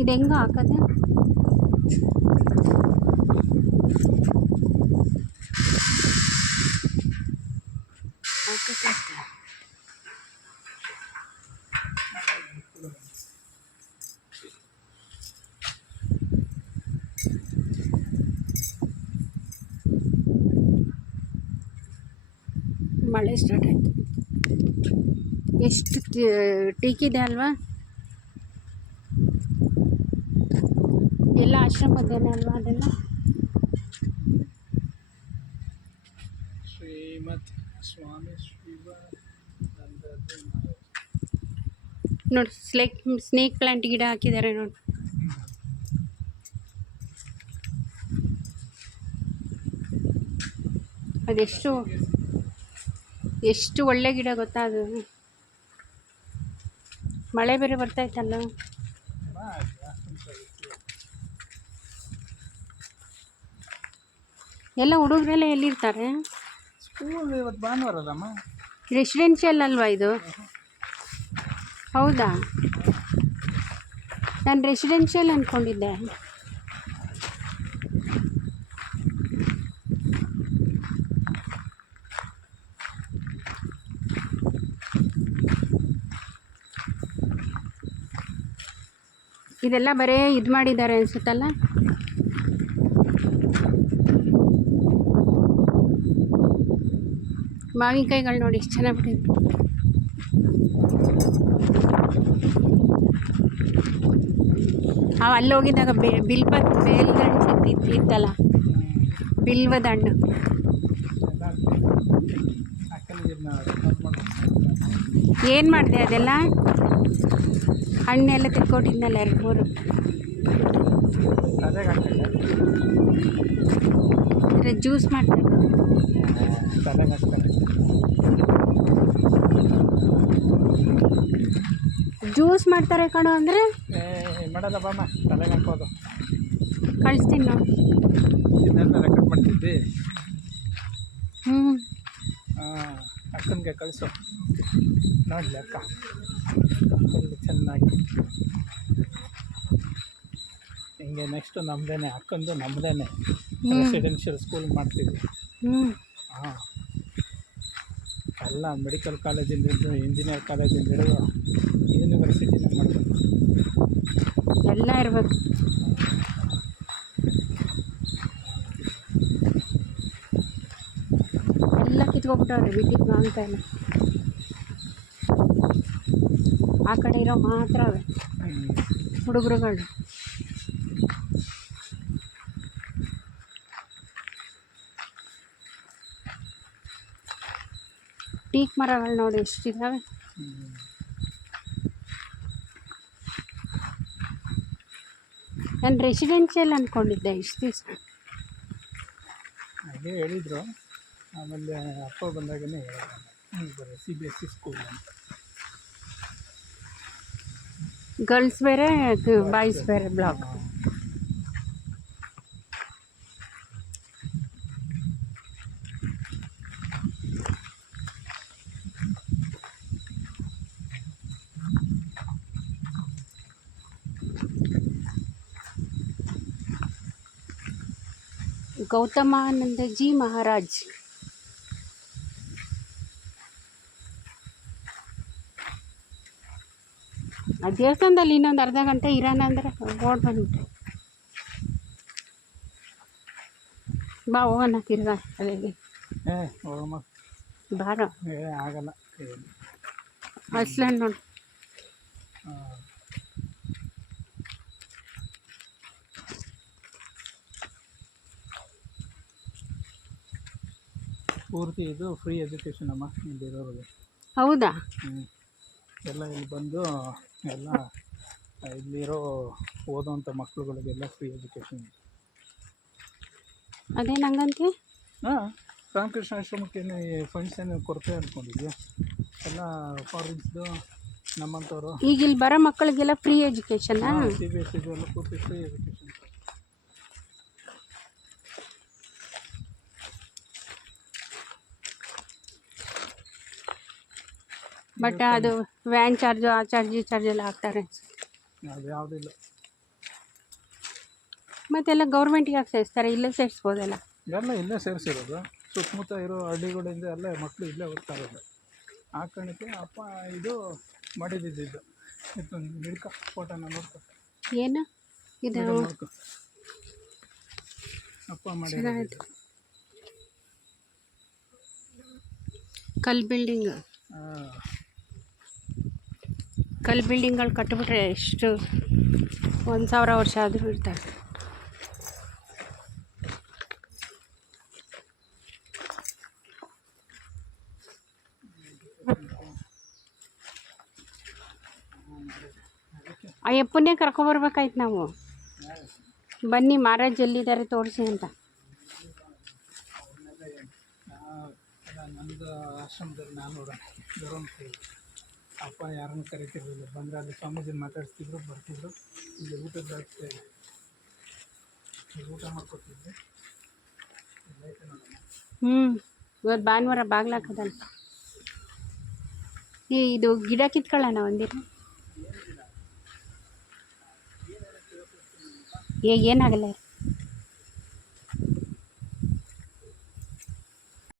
ಇದು ಹೆಂಗೆ ಹಾಕೋದು? ಮಳೆ ಸ್ಟಾರ್ಟ್ ಆಯಿತು. ಎಷ್ಟು ಟೀಕಿದೆ ಅಲ್ವಾ? ಎಲ್ಲ ಆಶ್ರಮದ್ದೇನೆ ಅಲ್ವಾ ಅದೆಲ್ಲ? ಶ್ರೀಮತ್ ಸ್ವಾಮಿ ನೋಡಿ, ಸ್ನೇಕ್ ಪ್ಲಾಂಟ್ ಗಿಡ ಹಾಕಿದ್ದಾರೆ ನೋಡಿ. ಅದೆಷ್ಟು ಎಷ್ಟು ಒಳ್ಳೆ ಗಿಡ ಗೊತ್ತಾ ಅದು. ಮಳೆ ಬೇರೆ ಬರ್ತಾಯಿತ್ತಲ್ಲ. ಎಲ್ಲ ಹುಡುಗರೆಲ್ಲ ಎಲ್ಲಿರ್ತಾರೆ? ಸ್ಕೂಲ್ ಇವತ್ತು ಭಾನುವಾರ ಅಲ್ಲಮ್ಮ. ರೆಸಿಡೆನ್ಷಿಯಲ್ ಅಲ್ವಾ ಇದು? ಹೌದಾ, ನಾನು ರೆಸಿಡೆನ್ಷಿಯಲ್ ಅಂದ್ಕೊಂಡಿದ್ದೆ. ಇದೆಲ್ಲ ಬರೀ ಇದು ಮಾಡಿದ್ದಾರೆ ಅನಿಸುತ್ತಲ್ಲ. ಮಾವಿನಕಾಯಿಗಳು ನೋಡಿ ಎಷ್ಟು ಚೆನ್ನಾಗಿ ಬಿಟ್ಟಿದೆ. ಅಲ್ಲಿ ಹೋಗಿದ್ದಾಗ ಬೇಲ್ದ ಹಣ್ಣು ಇತ್ತಲ್ಲ, ಬಿಲ್ವದ ಹಣ್ಣು. ಏನು ಮಾಡಿದೆ ಅದೆಲ್ಲ? ಹಣ್ಣೆಲ್ಲ ತಿಳ್ಕೊಟ್ಟಿದ್ನಲ್ಲ 2-3. ಜ್ಯೂಸ್ ಮಾಡ್ತಾರೆ. ಜ್ಯೂಸ್ ಮಾಡ್ತಾರೆ ಕಣೋ ಅಂದರೆ ಮಾಡಲ್ಲ ಬಾಮ, ತಲೆಗೆ ಹಾಕೋದು. ಕಳಿಸ್ತೀನಿ ನೋಡಿ. ಇದನ್ನೆಲ್ಲ ರೆಕಾರ್ಡ್ ಮಾಡ್ತಿದ್ವಿ. ಹಾಂ, ಅಕ್ಕನಿಗೆ ಕಳಿಸು, ನೋಡಲಿ ಅಕ್ಕ ಫುಲ್ ಚೆನ್ನಾಗಿ. ಹಿಂಗೆ ನೆಕ್ಸ್ಟು ನಮ್ಮದೇ, ಅಕ್ಕಂದು ನಮ್ಮದೇ ರೆಸಿಡೆನ್ಷಿಯಲ್ ಸ್ಕೂಲ್ ಮಾಡ್ತೀವಿ. ಹಾಂ, ಎಲ್ಲ ಮೆಡಿಕಲ್ ಕಾಲೇಜಿಂದ ಹಿಡಿದು ಇಂಜಿನಿಯರ್ ಕಾಲೇಜಿಂದ ಹಿಡಿದು ಯೂನಿವರ್ಸಿಟಿನ ಮಾಡ್ತೀವಿ. ಎಲ್ಲ ಇರ್ಬೇಕು. ಎಲ್ಲ ಕಿತ್ಕೊಬಿಟ್ಟವ್ರೆ, ಬಿಟ್ಟಿದ್ದು ಮಾವಿನಕಾಯಿನ. ಆ ಕಡೆ ಇರೋ ಮಾತ್ರ ಅವೆ ಹುಡುಗರುಗಳು. ಟೀಕ್ ಮರಗಳು ನೋಡಿ ಎಷ್ಟಿದ್ದಾವೆ. ನಾನು ರೆಸಿಡೆನ್ಷಿಯಲ್ ಅಂದ್ಕೊಂಡಿದ್ದೆ ಇಷ್ಟು ದಿವಸ. ಹಾಗೆ ಹೇಳಿದರು, ಆಮೇಲೆ ಅಪ್ಪ ಬಂದಾಗನೇ ಹೇಳಿದ್ರು CBSE ಸ್ಕೂಲ್ ಅಂತ. ಗರ್ಲ್ಸ್ ಬೇರೆ ಬಾಯ್ಸ್ ಬೇರೆ ಬ್ಲಾಕ್. ಗೌತಮಾನಂದಜಿ ಮಹಾರಾಜ್. ಆ ದೇವಸ್ಥಾನದಲ್ಲಿ ಇನ್ನೊಂದು ಅರ್ಧ ಗಂಟೆ ಇರೋಣ ಅಂದರೆ ಓಡ್ ಬಂದ್ಬಿಟ್ಟೆ. ಬಾ ಹೋಗೋಣ ತಿರ್ಗಾ ಅಲ್ಲಿಗೆ. ಹೋಗಮ್ಮ ಬಾರೋ. ಆಗಲ್ಲ ಅಸ್ಲನ್ ನೋಡಿ. ಪೂರ್ತಿ ಇದು ಫ್ರೀ ಎಜುಕೇಷನ್ ಅಮ್ಮ ಇಲ್ಲಿರೋರಿಗೆ. ಹೌದಾ? ಎಲ್ಲ ಇಲ್ಲಿ ಬಂದು ಎಲ್ಲ ಇಲ್ಲಿರೋ ಓದೋವಂಥ ಮಕ್ಕಳುಗಳಿಗೆಲ್ಲ ಫ್ರೀ ಎಜುಕೇಷನ್. ಅದೇ ನಂಗಂತೆ. ರಾಮಕೃಷ್ಣ ಆಶ್ರಮಕ್ಕೆ ಫಂಡ್ಸ್ ಏನು ಕೊರತೆ ಅಂದ್ಕೊಂಡಿದ್ಯಾ? ಎಲ್ಲ ಫಾರಿನ್ಸ್ದು ನಮ್ಮಂಥವ್ರು ಈಗ ಇಲ್ಲಿ ಬರೋ ಮಕ್ಕಳಿಗೆಲ್ಲ ಫ್ರೀ ಎಜುಕೇಷನ್. CBSE ಎಲ್ಲ ಪೂರ್ತಿ ಫ್ರೀ ಎಜುಕೇಷನ್. ಬಟ್ ಅದು ವ್ಯಾನ್ ಚಾರ್ಜು ಆ ಚಾರ್ಜ್ ಈ ಚಾರ್ಜ್ ಎಲ್ಲ ಹಾಕ್ತಾರೆ. ಅದು ಯಾವುದಿಲ್ಲ, ಮತ್ತೆಲ್ಲ ಗೌರ್ಮೆಂಟಿಗೆ ಯಾಕೆ ಸೇರಿಸ್ತಾರೆ, ಇಲ್ಲೇ ಸೇರಿಸ್ಬೋದಲ್ಲ. ಎಲ್ಲ ಇಲ್ಲೇ ಸೇರಿಸಿರೋದು, ಸುತ್ತಮುತ್ತ ಇರೋ ಹಳ್ಳಿಗಳಿಂದ ಎಲ್ಲ ಮಕ್ಕಳು ಇಲ್ಲೇ ಓದ್ತಾ ಇರೋದು. ಆ ಕಾರಣಕ್ಕೆ ಅಪ್ಪ ಇದು ಮಾಡಿದ್ದು ಇದು ನಿಡ್ಕ ಫೋಟೋನ ನೋಡ್ಕೊ, ಏನು ಇದು ನೋಡ್ಕೊ ಅಪ್ಪ ಮಾಡಿ ಚೆನ್ನಾಗಿತ್ತು. ಕಲ್ ಬಿಲ್ಡಿಂಗ್, ಕಲ್ ಬಿಲ್ಡಿಂಗ್ಗಳು ಕಟ್ಟಿಬಿಟ್ರೆ ಎಷ್ಟು 1000 ವರ್ಷ ಆದರೂ ಇರ್ತಾರೆ. ಅಯ್ಯಪ್ಪನ್ನೇ ಕರ್ಕೊಬರ್ಬೇಕಾಯ್ತು ನಾವು. ಬನ್ನಿ ಮಹಾರಾಜ್ ಎಲ್ಲಿದ್ದಾರೆ ತೋರಿಸಿ ಅಂತ. ನಮ್ಮದು ಆಶ್ರಮದಲ್ಲಿ ನಾನು ಗೌರವ ಅಪ್ಪ ಯಾರನ್ನು ಕರಿತಿರ್ಲಿಲ್ಲ, ಬಂದರೆ ಅಲ್ಲಿ ಸ್ವಾಮೀಜಿ ಮಾತಾಡ್ತಿದ್ರು, ಬರ್ತಿದ್ರು. ಇಲ್ಲಿ ಊಟದ ವ್ಯವಸ್ಥೆ ಊಟ ಮಾಡ್ಕೊತಿದ್ವಿ. ಇವತ್ತು ಭಾನುವಾರ ಬಾಗ್ಲಾಕದಲ್ಲ. ಇದು ಗಿಡ ಕಿತ್ಕೊಳ್ಳೋಣ ಒಂದಿರು. ಏನಾಗಲ್ಲ.